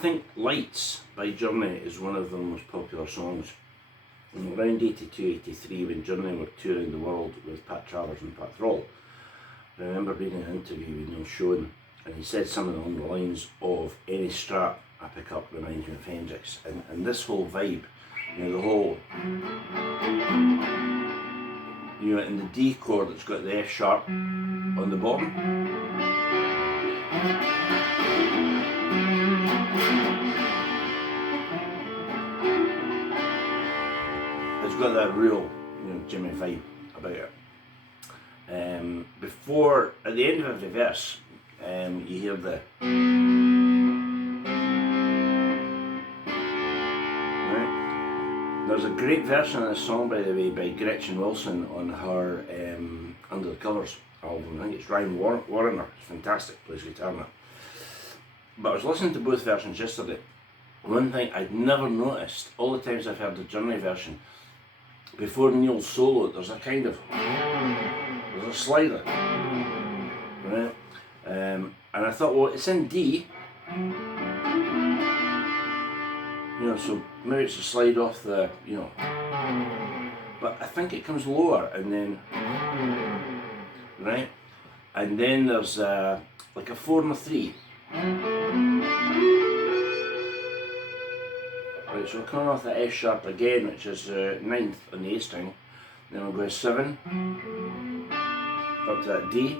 think Lights by Journey is one of their most popular songs. And around 82, 83, when Journey were touring the world with Pat Travers and Pat Thrall, I remember reading an interview with Neal Schon, and he said something along the lines of, any Strat I pick up reminds me of Hendrix. And this whole vibe, you know, the whole, you know, in the D chord it's got the F sharp on the bottom. It's got that real, you know, Jimmy vibe about it. Before, at the end of every verse, you hear the right. There's a great version of this song, by the way, by Gretchen Wilson on her Under the Covers album. I think it's Ryan Warrener. It's fantastic, plays guitar now. But I was listening to both versions yesterday. One thing I'd never noticed, all the times I've heard the Journey version, before Neal's solo, there's a kind of, there's a slider, right? And I thought, well, it's in D, you know, so maybe it's a slide off the, you know, but I think it comes lower and then, right? And then there's like a 4 and a 3. Right, so we're coming off the F sharp again, which is 9th on the A string. Then we'll go 7, up to that D,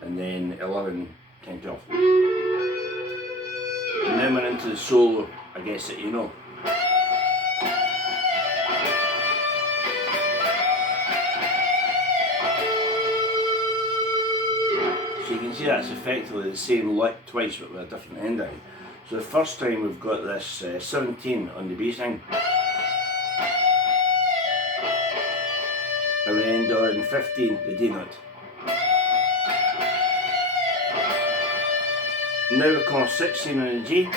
and then 11, 10, 12. And then we're into the solo, I guess that you know. So you can see that's effectively the same lick twice but with a different ending. So the first time we've got this 17 on the B string, and we end on 15, the D note. Now we come off 16 on the G, down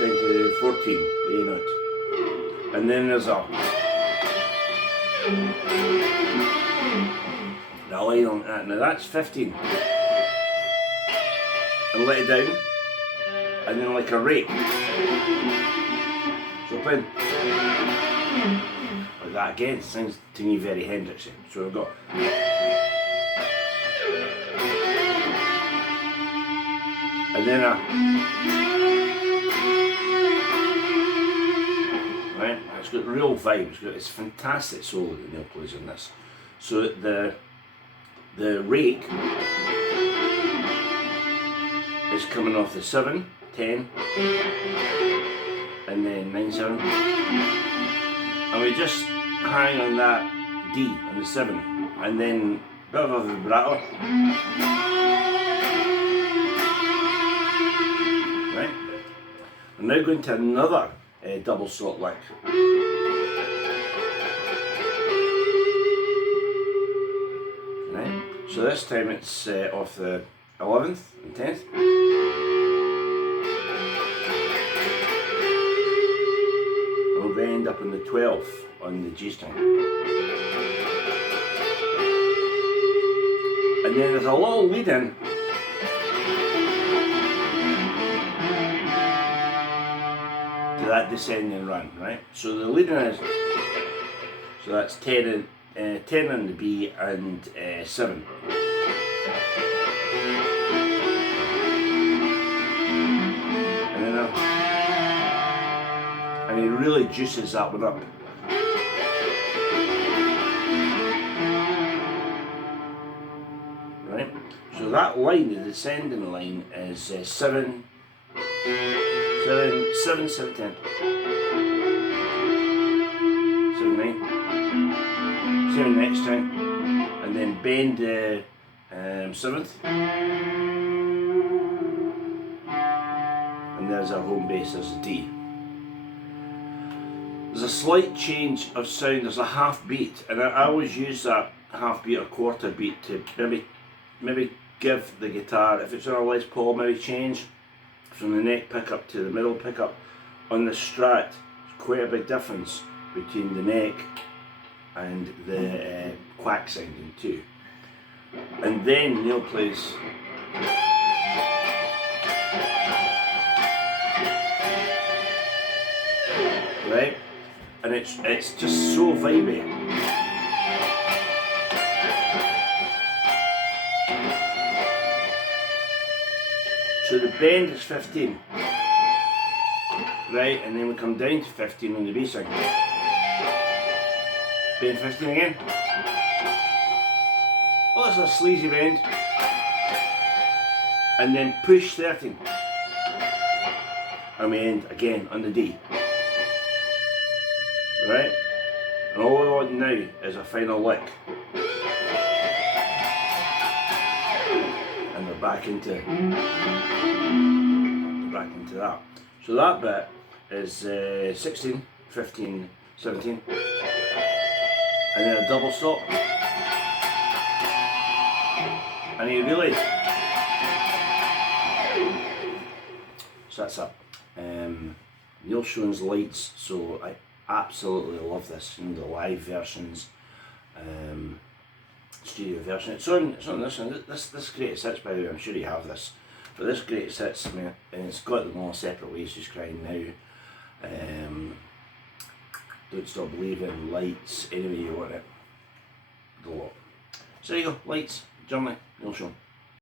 to 14, the A note. And then there's a line on that. Now that's 15. And let it down, and then like a rake. So playing like that again, sounds to me very Hendrixy. So we've got, and then a, right, it's got real vibe, it's fantastic solo that Neal plays in this. So the rake is coming off the 7, 10, and then 9, 7. And we just hang on that D on the 7, and then a bit of a vibrato. Right? I'm now going to another double slot lick. Right? So this time it's off the 11th and 10th. We'll then end up on the 12th on the G string. And then there's a little lead in to that descending run, right? So the lead in is, so that's 10 on the B and 7. And he really juices that one up. Right? So that line, the descending line, is 7, 7, 7, 7, 7, 10. 7, 9. 7 next time. And then bend the 7th. And there's our home bass, there's a D. There's a slight change of sound, there's a half beat, and I always use that half beat or quarter beat to maybe give the guitar, if it's on a Les Paul, maybe change from the neck pickup to the middle pickup. On the Strat, there's quite a big difference between the neck and the quack sounding too. And then Neal plays and it's just so vibey. So the bend is 15, right, and then we come down to 15 on the bass string. Bend 15 again. Oh, that's a sleazy bend. And then push 13. And we end again on the D. Right? And all we want now is a final lick. And we're back into that. So that bit is 16, 15, 17. And then a double stop. And you realise. So that's it. Neal Schon's Lights. So I absolutely love this. You know, the live versions, studio version. It's on this one. This greatest hits, by the way. I'm sure you have this. But this greatest hits, and it's got them all separate ways. She's Crying Now. Don't Stop Believing, Lights, any way you want it. The lot. So there you go. Lights, Journey, Neal Schon.